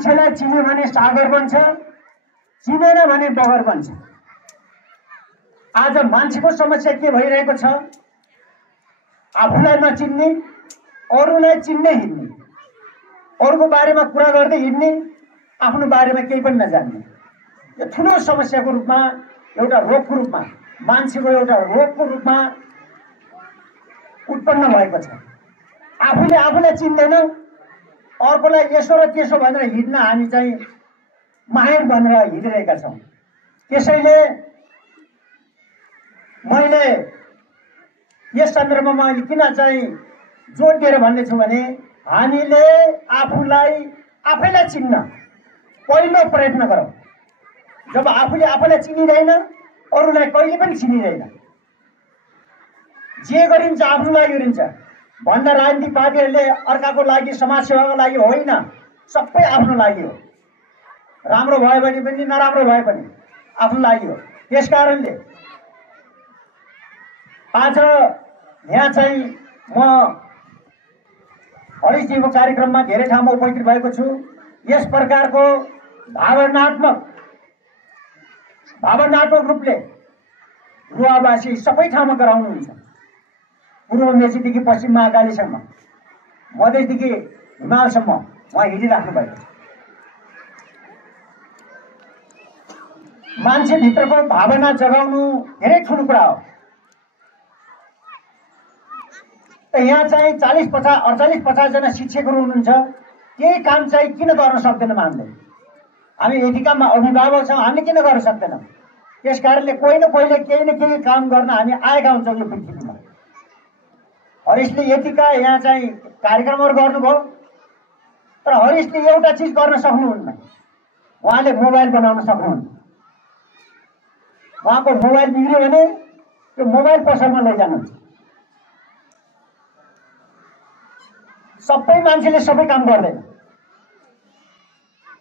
मान्छेलाई चिन्यो भने सागर बन्छ, चिनेन भने बगर बन्छ। आज मान्छेको समस्या के भइरहेको छ? आफूलाई नचिन्ने, अरूलाई चिन्ने हिँड्ने, अरूको बारेमा कुरा गर्दै हिँड्ने, आफ्नो बारेमा केही पनि नजान्ने। यो ठुलो समस्याको रूपमा, एउटा रोगको रूपमा, मान्छेको एउटा रोगको रूपमा उत्पन्न भएको छ। आफूले आफूलाई चिन्दैन, अर्कोलाई यसो र त्यसो भनेर हिँड्न हामी चाहिँ माहिर बनेर हिँडिरहेका छौँ। त्यसैले मैले यस सन्दर्भमा मैले किन चाहिँ जोड दिएर भन्ने छु भने हामीले आफैलाई चिन्न पहिलो प्रयत्न गरौँ। जब आफूले आफैलाई चिनिँदैन, अरूलाई कहिले पनि चिनिँदैन। जे गरिन्छ आफ्नो लागि गरिन्छ भन्दा राजनीतिक पार्टीहरूले अर्काको लागि, समाजसेवाको लागि होइन, सबै आफ्नो लागि हो। राम्रो भयो भने पनि नराम्रो भए पनि आफ्नो लागि हो। त्यसकारणले आज यहाँ चाहिँ म हरिशजीको कार्यक्रममा धेरै ठाउँमा उपस्थित भएको छु। यस प्रकारको भावनात्मक रूपले रुवावासी सबै ठाउँमा गराउनुहुन्छ। पूर्व मेचीदेखि पश्चिम महाकालीसम्म, मधेसदेखि हिमालसम्म उहाँ हिँडिराख्नु भएको छ। मान्छेभित्रको भावना जगाउनु धेरै ठुलो कुरा हो। यहाँ चाहिँ 48-50 जना शिक्षकहरू हुनुहुन्छ। केही काम चाहिँ किन गर्न सक्दैनौँ? हामी यतिका अभिभावक छौँ, हामीले किन गर्न सक्दैनौँ? त्यस कारणले कोही न कोहीले केही न केही काम गर्न हामी आएका हुन्छौँ यो पृथ्वीमा। हरिशले यतिका यहाँ चाहिँ कार्यक्रमहरू गर्नुभयो, तर हरिशले एउटा चिज गर्न सक्नुहुन्न। उहाँले मोबाइल बनाउन सक्नुहुन्न। उहाँको मोबाइल बिग्रियो भने त्यो मोबाइल पसलमा लैजानुहुन्छ। सबै मान्छेले सबै काम गर्दैन।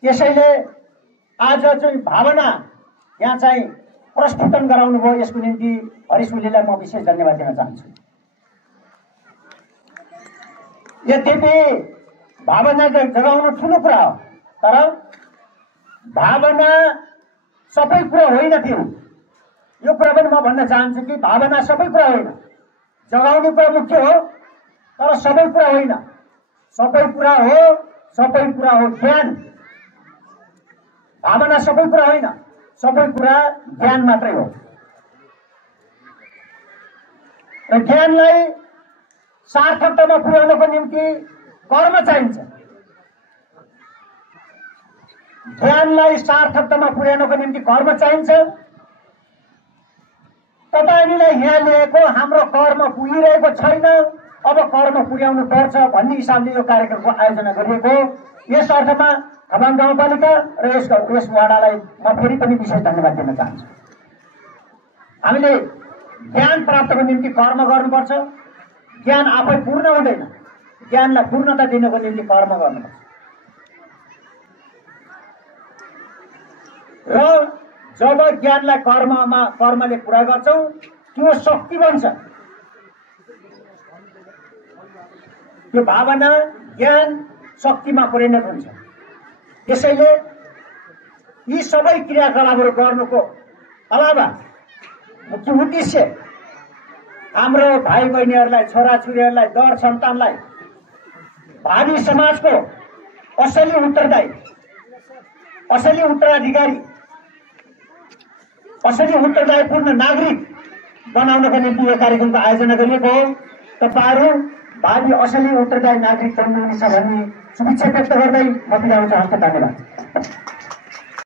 त्यसैले आज चाहिँ भावना यहाँ चाहिँ प्रस्फुटन गराउनु भयो। यसको निम्ति हरिश ओलीलाई म विशेष धन्यवाद दिन चाहन्छु। यद्यपि भावना जगाउनु ठुलो कुरा हो, तर भावना सबै कुरा होइन थियो। यो कुरा पनि म भन्न चाहन्छु कि भावना सबै कुरा होइन, जगाउने कुरा मुख्य हो, तर सबै कुरा होइन। सबै कुरा हो ज्ञान। भावना सबै कुरा होइन, सबै कुरा ज्ञान मात्रै हो। र ज्ञानलाई सार्थकतामा पुर्याउनको निम्ति कर्म चाहिन्छ। ज्ञानलाई सार्थकतामा पुर्याउनको निम्ति कर्म चाहिन्छ। तपाईलाई यहाँ ल्याएको हाम्रो कर्म पुगिरहेको छैन, अब कर्म पुर्याउनु पर्छ भन्ने हिसाबले यो कार्यक्रमको आयोजना गरिएको। यस अर्थमा खबाङ गाउँपालिका र यस वडालाई म फेरि पनि विशेष धन्यवाद दिन चाहन्छु। हामीले ज्ञान प्राप्तको निम्ति कर्म गर्नुपर्छ। ज्ञान आफै पूर्ण हुँदैन, ज्ञानलाई पूर्णता दिनको निम्ति कर्म गर्नुपर्छ। र जब ज्ञानलाई कर्मले पुरा गर्छौं त्यो शक्ति बन्छ। त्यो भावना, ज्ञान शक्तिमा परिणत हुन्छ। त्यसैले यी सबै क्रियाकलापहरू गर्नुको अलावा मुख्य उद्देश्य हाम्रो भाइ बहिनीहरूलाई, छोराछोरीहरूलाई, दर सन्तानलाई भावी समाजको असली उत्तरदायी, असली उत्तराधिकारी, असली उत्तरदायीपूर्ण नागरिक बनाउनका निम्ति यो कार्यक्रमको आयोजना गरिएको हो। तपाईहरू भावी असली उत्तरदायी नागरिक बन्नुहुनेछ भन्ने शुभेच्छा व्यक्त गर्दै म बिदा हुन चाहन्छु। धन्यवाद।